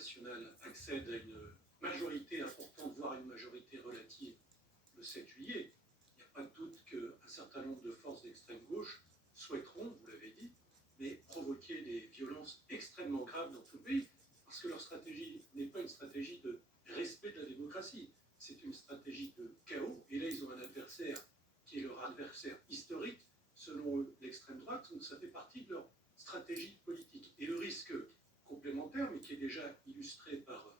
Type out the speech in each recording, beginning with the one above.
national accède à une majorité importante, voire une majorité relative le 7 juillet, il n'y a pas de doute qu'un certain nombre de forces d'extrême gauche souhaiteront, vous l'avez dit, mais provoquer des violences extrêmement graves dans tout le pays, parce que leur stratégie n'est pas une stratégie de respect de la démocratie, c'est une stratégie de chaos, et là ils ont un adversaire qui est leur adversaire historique, selon eux l'extrême droite, donc ça fait partie de leur stratégie politique. Et le risque complémentaire, mais qui est déjà illustré par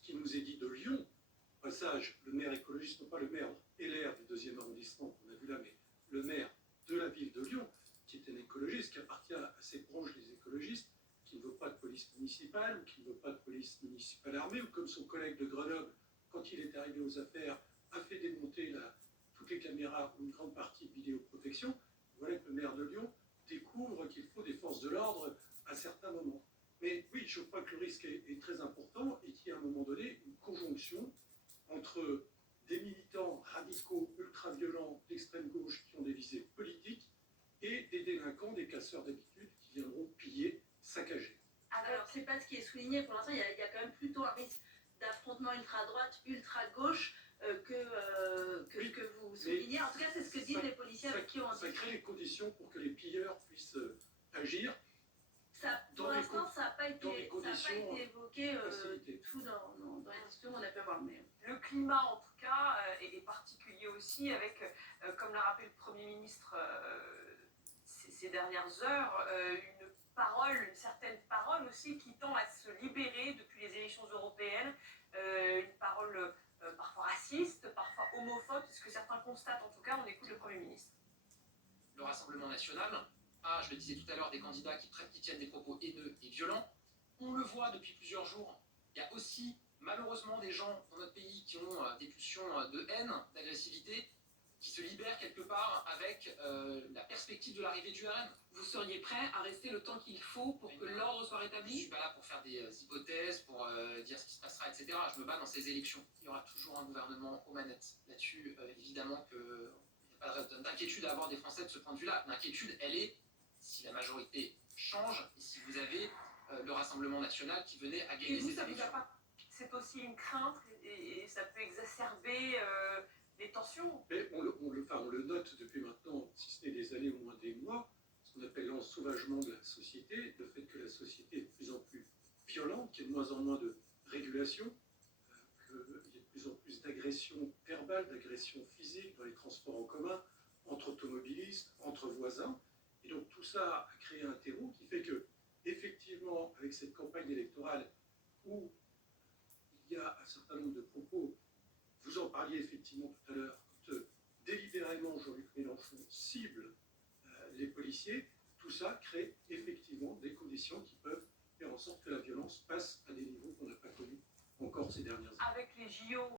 ce qui nous est dit de Lyon, au passage, le maire écologiste, non pas le maire LR du 2e arrondissement qu'on a vu là, mais le maire de la ville de Lyon, qui est un écologiste, qui appartient à cette branche des écologistes, qui ne veut pas de police municipale, ou qui ne veut pas de police municipale armée, ou comme son collègue de Grenoble, quand il est arrivé aux affaires, a fait démonter toutes les caméras ou une grande partie de vidéoprotection. Voilà que le maire de Lyon découvre qu'il faut des forces de l'ordre à certains moments. Mais oui, je crois que le risque est très important et qu'il y a à un moment donné une conjonction entre des militants radicaux, ultra-violents d'extrême gauche qui ont des visées politiques et des délinquants, des casseurs d'habitude qui viendront piller, saccager. Alors, c'est pas ce qui est souligné pour l'instant, il y a quand même plutôt un risque d'affrontement ultra-droite, ultra-gauche Oui, que vous soulignez. En tout cas, c'est ce que disent les policiers avec qui on ça crée les conditions pour que les pilleurs puissent agir. Pour l'instant, ça n'a pas été évoqué facilité. du tout dans les discussions qu'on a pu avoir. Mais... Le climat, en tout cas, est particulier aussi avec, comme l'a rappelé le Premier ministre ces dernières heures, une certaine parole aussi qui tend à se libérer depuis les élections européennes, une parole parfois raciste, parfois homophobe, c'est ce que certains constatent. En tout cas, on écoute le Premier ministre. Le Rassemblement national a, je le disais tout à l'heure, des candidats qui tiennent des propos haineux et violents. On le voit depuis plusieurs jours. Il y a aussi malheureusement des gens dans notre pays qui ont des pulsions de haine, d'agressivité, qui se libèrent quelque part avec la perspective de l'arrivée du RN. Vous seriez prêt à rester le temps qu'il faut pour que l'ordre soit rétabli? Je ne suis pas là pour faire des hypothèses, pour dire ce qui se passera, etc. Je me bats dans ces élections. Il y aura toujours un gouvernement aux manettes. Là-dessus, évidemment qu'il n'y a pas d'inquiétude à avoir des Français de ce point de vue-là. L'inquiétude, elle est si la majorité change et si vous avez le Rassemblement national qui venait à gagner ces élections. C'est aussi une crainte et ça peut exacerber les tensions. Mais on le note depuis maintenant, si ce n'est des années ou moins des mois, ce qu'on appelle l'ensauvagement de la société, le fait que la société est de plus en plus violente, qu'il y ait de moins en moins de régulation, qu'il y ait de plus en plus d'agressions verbales, d'agressions physiques dans les transports en commun, entre automobilistes, entre voisins. Et donc tout ça a créé un terreau qui fait que, effectivement, avec cette campagne électorale où il y a un certain nombre de propos, vous en parliez effectivement tout à l'heure, quand délibérément Jean-Luc Mélenchon cible les policiers, tout ça crée effectivement des conditions qui peuvent faire en sorte que la violence passe à des niveaux qu'on n'a pas connus encore ces dernières années. Avec les JO